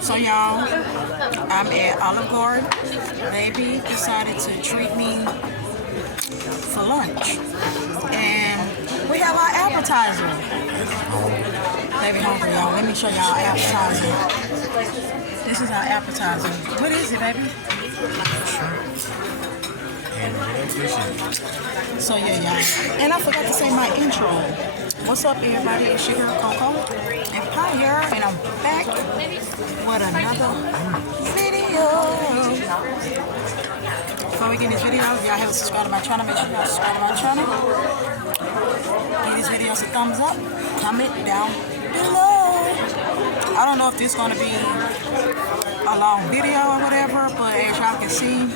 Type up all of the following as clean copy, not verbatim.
So y'all, I'm at Olive Garden. Baby decided to treat me for lunch. And we have our appetizer. Baby hungry, y'all. Let me show y'all our appetizer. This is our appetizer. What is it, baby? So yeah, y'all. And I forgot to say my intro. What's up, everybody? It's your girl Coco and Pyre, and I'm back with another video. Before we get in this video, if y'all haven't subscribed to my channel, make sure y'all subscribe to my channel. Give these videos a thumbs up. Comment down below. I don't know if this is gonna be a long video or whatever, but as y'all can see,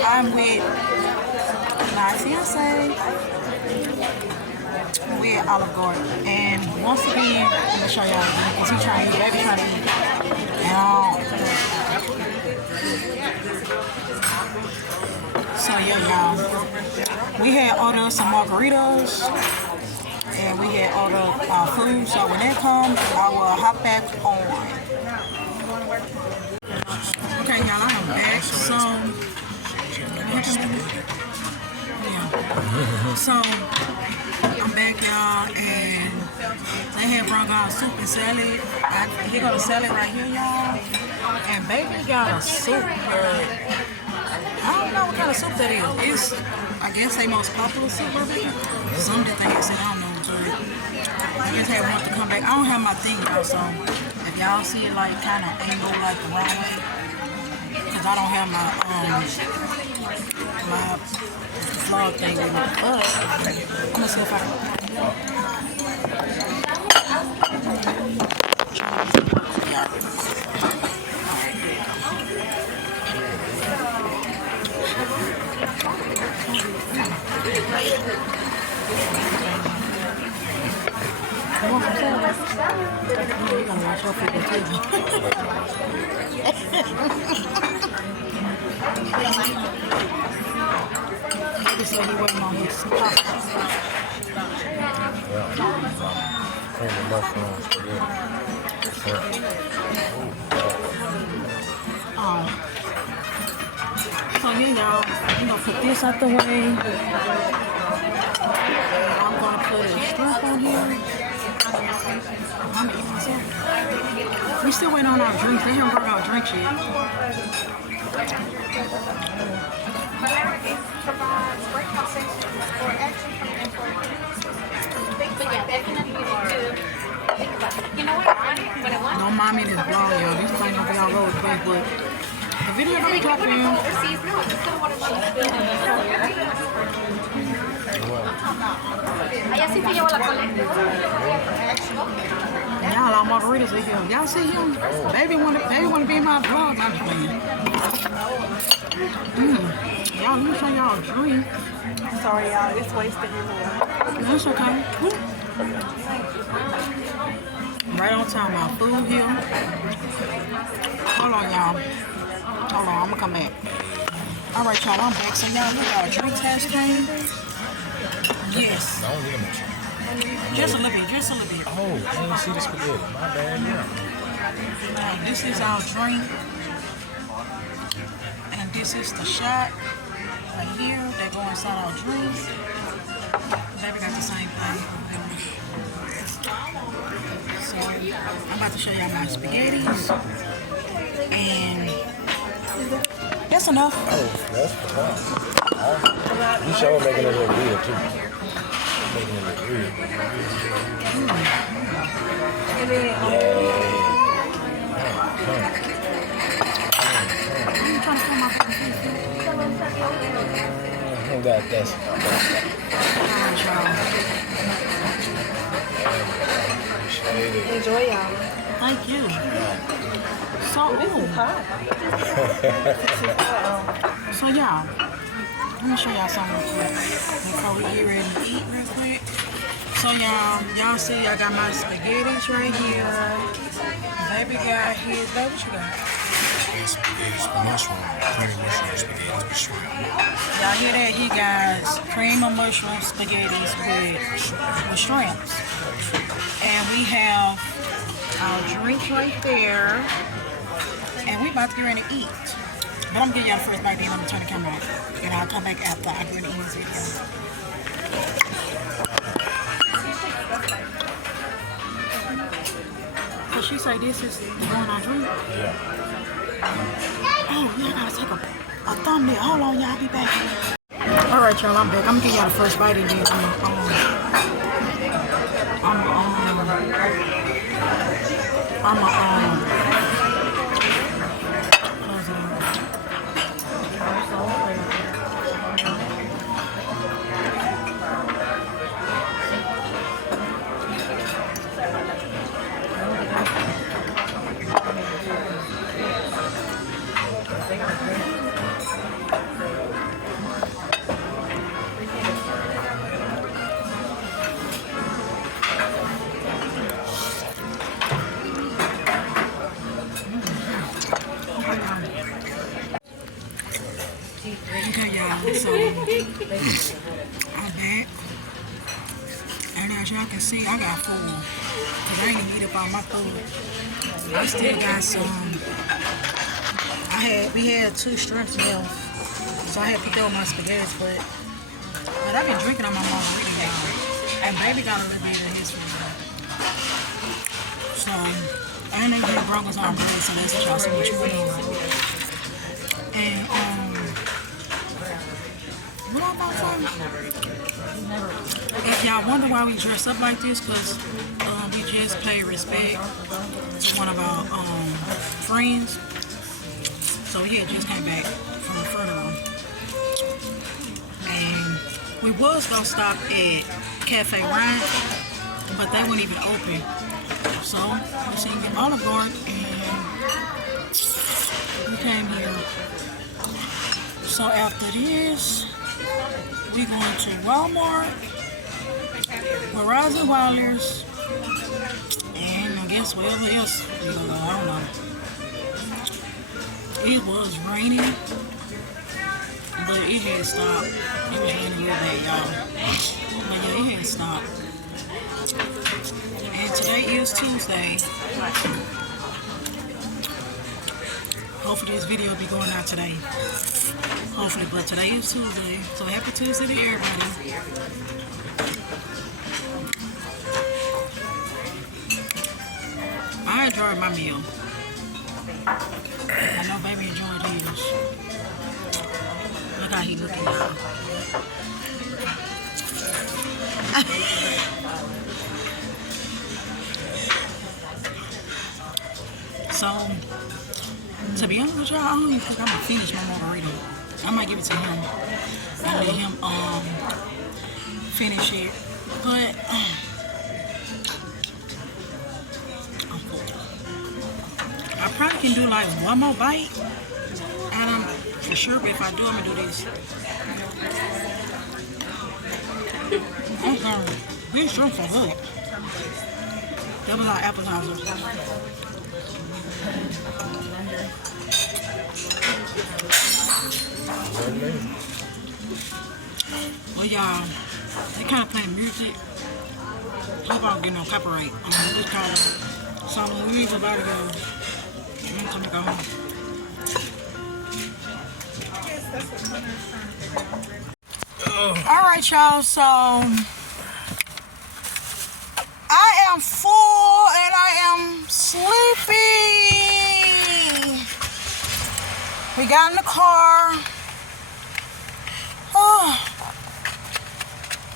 I'm with my fiance. We're at Olive Garden, and once again, let me show y'all again, because he's trying to eat, baby trying to eat. So yeah, y'all, we had ordered some margaritas, and we had ordered food, so when that comes, I will hop back on. Okay, y'all, I am back, so, yeah, so, I'm back, y'all, and they had brought out soup and salad. He got a salad right here, y'all, and baby got a soup, but I don't know what kind of soup that is. It's, I guess, their most popular soup, maybe. Some that they said, I don't know, but I just had one to come back. I don't have my thing out, so if y'all see it like kind of angle like the wrong way, because I don't have my my vlog thing with me. But I'm gonna see if I can. You want some salad? No, you gotta wash your feet too. Maybe so he waiting on his pasta. Cream of mushrooms, So yeah, y'all, I'm gonna put this out the way. I'm gonna put a shrimp on here. I'm gonna eat myself. We still waiting on our drinks. They haven't brought our drinks yet. Don't mind me this vlog, y'all. This thing gonna be all over the place, but the video gonna be dropping in. Y'all, our margaritas are here. Y'all see him? Baby wanna be in my vlog. I'm just playing. Y'all, let me show y'all a drink. Sorry, y'all. It's wasted anyway. That's okay. Right on time, my food here. Hold on, y'all. Hold on, I'm gonna come back. All right, y'all, I'm back. So y'all, look, our drinks has came. Yes. I don't need much. Just a little bit, just a little bit. Oh, I didn't see the spaghetti. My bad, yeah. Now, this is our drink. And this is the shot right here. They go inside our drinks. Baby got the same thing. So, I'm about to show y'all my spaghettis. And that's enough. Oh, that's fun. You sure making it look real, too. Making it look real. Yeah. I'm trying to pull my phone. I got this. Enjoy, y'all. Thank you. So, so y'all, let me show y'all something real quick before we get ready to eat real quick. So y'all see I got my spaghettis right here. Baby got his. Baby, what you got? It's mushroom, cream of mushroom spaghetti with shrimp. Y'all hear that? He got cream of mushroom spaghettis with shrimps. And we have Our drinks right there. And we about to get ready to eat. But I'm gonna give y'all the first bite, then I'm gonna turn the camera off. And I'll come back after I get ready to eat this video. So she say this is the one I drink? Yeah. Oh, yeah, I gotta take a thumbnail. Hold on, y'all, I'll be back. Alright, y'all, I'm back. I'm gonna give y'all the first bite and then close it out. Okay, y'all, so I'm back, and as y'all can see, I got food, because I ain't eat up all my food. I still got some. We had 2 strips left, so I had to throw my spaghetti, but I've been drinking on my margarita now, and baby got a little bit of his food. So, and then the brothers on bread, so that's what y'all see what you want. And, what am I saying? If y'all wonder why we dress up like this, because we just paid respect to one of our friends. So yeah, just came back from the funeral. And we was gonna stop at Cafe Ryan, but they weren't even open. So we seen them Olive Garden and we came here. So after this, we going to Walmart, Verizon Wireless, and I guess wherever else we gonna go, I don't know. It was raining, but it had stopped. It was raining real bad, y'all. But yeah, it had stopped. And today is Tuesday. Hopefully this video will be going out today. Hopefully, but today is Tuesday. So happy Tuesday to everybody. I enjoyed my meal. I know baby enjoyed his. Look how he looking, y'all. So, to be honest with y'all, I don't even think I'm gonna finish my margarita. I might give it to him and let him finish it. But I'm full. I probably can do like one more bite, and I'm for sure. But if I do, I'm gonna do this. These shrimps are good. That was our appetizer. Well, y'all, they kind of playing music. Hope I don't get no copyright. I'm gonna just call it. So when we about to go, I'm gonna come back home. All right, y'all. So I am full and I am sleepy. We got in the car. Oh.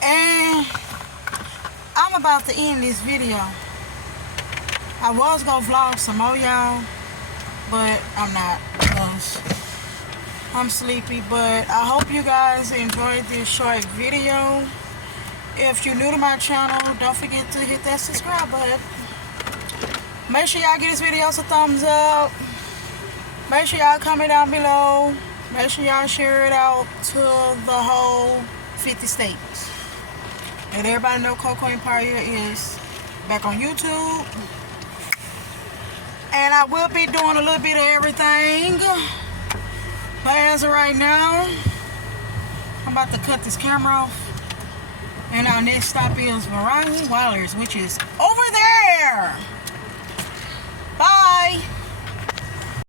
And I'm about to end this video. I was gonna vlog some more, y'all, but I'm not because I'm sleepy. But I hope you guys enjoyed this short video. If you're new to my channel, don't forget to hit that subscribe button. Make sure y'all give this video a thumbs up. Make sure y'all comment down below. Make sure y'all share it out to the whole 50 states. And everybody know Coco Empire is back on YouTube. And I will be doing a little bit of everything. But as of right now, I'm about to cut this camera off. And our next stop is Verizon Wireless, which is over there.